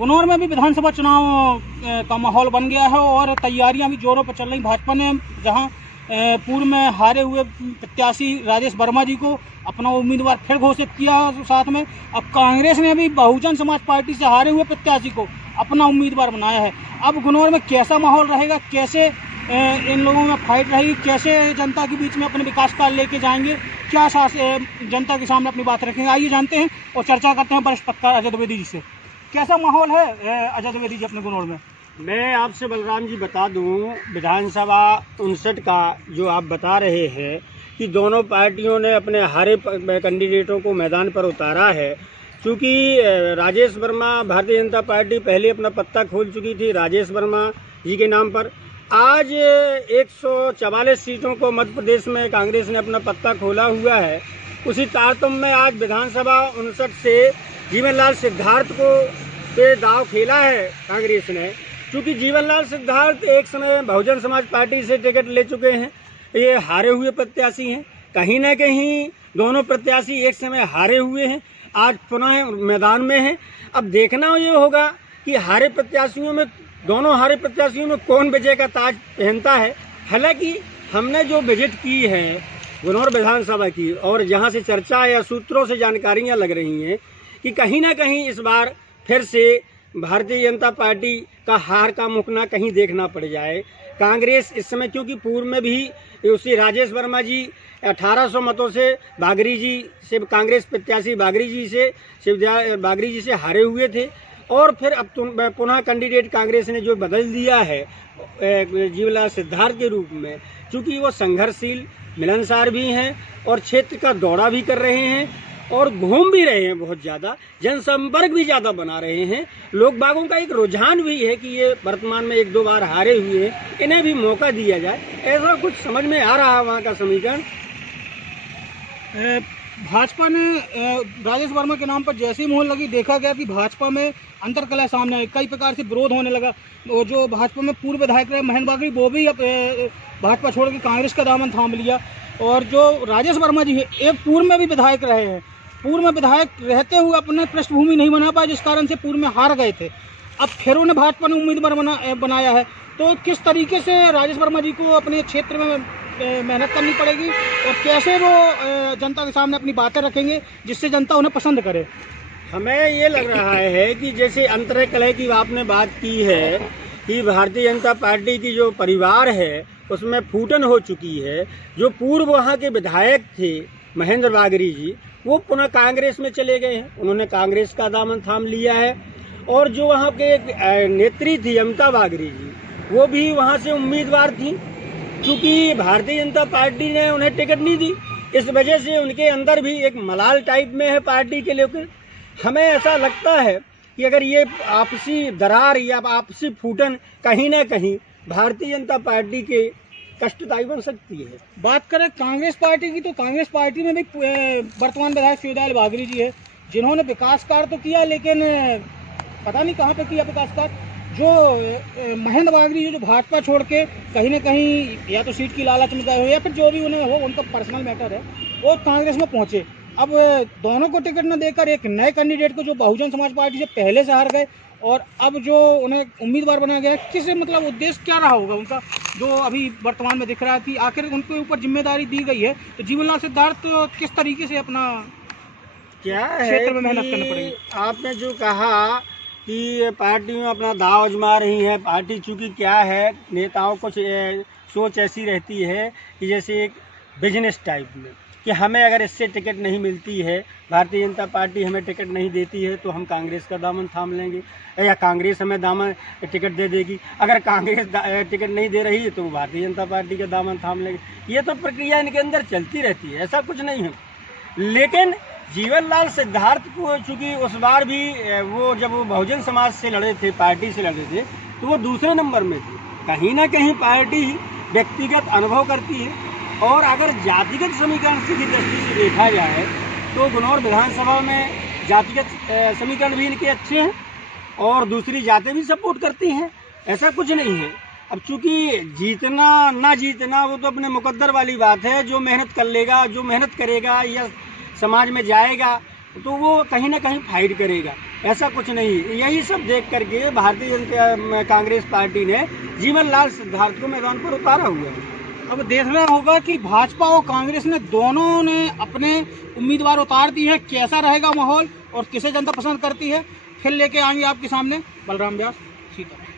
गुनौर में भी विधानसभा चुनाव का माहौल बन गया है और तैयारियां भी जोरों पर चल रही। भाजपा ने जहां पूर्व में हारे हुए प्रत्याशी राजेश वर्मा जी को अपना उम्मीदवार फिर घोषित किया, साथ में अब कांग्रेस ने भी बहुजन समाज पार्टी से हारे हुए प्रत्याशी को अपना उम्मीदवार बनाया है। अब गुनौर में कैसा माहौल रहेगा, कैसे इन लोगों में फाइट रहेगी, कैसे जनता के बीच में अपने विकास कार्य लेके जाएंगे, क्या जनता के सामने अपनी बात रखेंगे, आइए जानते हैं और चर्चा करते हैं वरिष्ठ पत्रकार अजय द्विवेदी जी से। कैसा माहौल है अजय द्विवेदी जी अपने गुनौर में? मैं आपसे बलराम जी बता दूं, विधानसभा 59 का जो आप बता रहे हैं कि दोनों पार्टियों ने अपने हारे कैंडिडेटों को मैदान पर उतारा है। क्योंकि राजेश वर्मा, भारतीय जनता पार्टी पहले अपना पत्ता खोल चुकी थी राजेश वर्मा जी के नाम पर। आज 144 सीटों को मध्य प्रदेश में कांग्रेस ने अपना पत्ता खोला हुआ है। उसी तारतम्य में आज विधानसभा 59 से जीवनलाल सिद्धार्थ को पे दाव खेला है कांग्रेस ने। क्योंकि जीवनलाल सिद्धार्थ एक समय बहुजन समाज पार्टी से टिकट ले चुके हैं, ये हारे हुए प्रत्याशी हैं। कहीं ना कहीं दोनों प्रत्याशी एक समय हारे हुए हैं, आज पुनः मैदान में हैं। अब देखना ये होगा कि दोनों हारे प्रत्याशियों में कौन विजय का ताज पहनता है। हालांकि हमने जो विजिट की है गुनौर विधानसभा की, और जहां से चर्चा या सूत्रों से जानकारियां लग रही हैं कि कहीं ना कहीं इस बार फिर से भारतीय जनता पार्टी का हार का मुखना कहीं देखना पड़ जाए। कांग्रेस इस समय, क्योंकि पूर्व में भी उसी राजेश वर्मा जी 1800 मतों से बागरी जी से, कांग्रेस प्रत्याशी बागरी जी से हारे हुए थे, और फिर अब पुनः कैंडिडेट कांग्रेस ने जो बदल दिया है जीवनलाल सिद्धार्थ के रूप में। क्योंकि वो संघर्षशील, मिलनसार भी हैं और क्षेत्र का दौरा भी कर रहे हैं और घूम भी रहे हैं, बहुत ज़्यादा जनसंपर्क भी ज़्यादा बना रहे हैं। लोग बागों का एक रुझान भी है कि ये वर्तमान में 1-2 बार हारे हुए हैं, इन्हें भी मौका दिया जाए, ऐसा कुछ समझ में आ रहा है वहाँ का समीकरण। भाजपा ने राजेश वर्मा के नाम पर जैसे ही मोहर लगी, देखा गया कि भाजपा में अंतर्कलह सामने आए, कई प्रकार से विरोध होने लगा। वो जो भाजपा में पूर्व विधायक रहे महेंद्र बागरी, वो भी अब भाजपा छोड़ के कांग्रेस का दामन थाम लिया। और जो राजेश वर्मा जी है, एक पूर्व में भी विधायक रहे हैं, पूर्व में विधायक रहते हुए अपने पृष्ठभूमि नहीं बना पाए, जिस कारण से पूर्व में हार गए थे। अब फिर उन्हें भाजपा ने उम्मीदवार बनाया है, तो किस तरीके से राजेश वर्मा जी को अपने क्षेत्र में मेहनत करनी पड़ेगी और कैसे वो जनता के सामने अपनी बातें रखेंगे जिससे जनता उन्हें पसंद करे? हमें ये लग रहा है कि जैसे अंतर्कलह की आपने बात की है कि भारतीय जनता पार्टी की जो परिवार है उसमें फूटन हो चुकी है। जो पूर्व वहाँ के विधायक थे महेंद्र बागरी जी, वो पुनः कांग्रेस में चले गए हैं, उन्होंने कांग्रेस का दामन थाम लिया है। और जो वहाँ के नेत्री थी अमता बागरी जी, वो भी वहाँ से उम्मीदवार थी, क्योंकि भारतीय जनता पार्टी ने उन्हें टिकट नहीं दी। इस वजह से उनके अंदर भी एक मलाल टाइप में है पार्टी के लेकर। हमें ऐसा लगता है कि अगर ये आपसी दरार या आपसी फूटन कहीं ना कहीं भारतीय जनता पार्टी के कष्टदायी बन सकती है। बात करें कांग्रेस पार्टी की, तो कांग्रेस पार्टी में भी वर्तमान विधायक शिवदयाल बागरी जी है, जिन्होंने विकास कार्य तो किया, लेकिन पता नहीं कहाँ पे किया विकास कार्य। जो महेंद्र बागरी जो भाजपा छोड़ के कहीं ना कहीं या तो सीट की लालच में गए हो या फिर जो भी उन्हें हो, उनका पर्सनल मैटर है, वो कांग्रेस में पहुंचे। अब दोनों को टिकट न देकर एक नए कैंडिडेट को जो बहुजन समाज पार्टी से पहले से हार गए और अब जो उन्हें उम्मीदवार बनाया गया, किस मतलब उद्देश्य क्या रहा होगा उनका, जो अभी वर्तमान में दिख रहा है कि आखिर उनके ऊपर जिम्मेदारी दी गई है, तो जीवनलाल सिद्धार्थ किस तरीके से अपना क्या क्षेत्र में मेहनत करनी पड़ेगी? आपने जो कहा कि पार्टी में अपना दाव आजमा रही है, पार्टी चूँकि क्या है, नेताओं को सोच ऐसी रहती है कि जैसे एक बिजनेस टाइप में, कि हमें अगर इससे टिकट नहीं मिलती है, भारतीय जनता पार्टी हमें टिकट नहीं देती है, तो हम कांग्रेस का दामन थाम लेंगे, या कांग्रेस हमें टिकट दे देगी। अगर कांग्रेस टिकट नहीं दे रही है तो भारतीय जनता पार्टी का दामन थाम लेंगे। ये तो प्रक्रिया इनके अंदर चलती रहती है, ऐसा कुछ नहीं है। लेकिन जीवनलाल सिद्धार्थ को चूँकि उस बार भी जब वो बहुजन समाज से लड़े थे, पार्टी से लड़े थे, तो वो दूसरे नंबर में थे। कहीं ना कहीं पार्टी व्यक्तिगत अनुभव करती है, और अगर जातिगत समीकरण की दृष्टि से देखा जाए तो गुनौर विधानसभा में जातिगत समीकरण भी इनके अच्छे हैं और दूसरी जातें भी सपोर्ट करती हैं, ऐसा कुछ नहीं है। अब चूँकि जीतना ना जीतना वो तो अपने मुकद्दर वाली बात है। जो मेहनत कर लेगा, जो मेहनत करेगा या समाज में जाएगा, तो वो कहीं ना कहीं फाइट करेगा। ऐसा कुछ नहीं। यही सब देख करके भारतीय जनता कांग्रेस पार्टी ने जीवन लाल सिद्धार्थ को मैदान पर उतारा हुआ है। अब देखना होगा कि भाजपा और कांग्रेस ने दोनों ने अपने उम्मीदवार उतार दी है, कैसा रहेगा माहौल और किसे जनता पसंद करती है। फिर लेके आएंगे आपके सामने बलराम व्यास, सीता।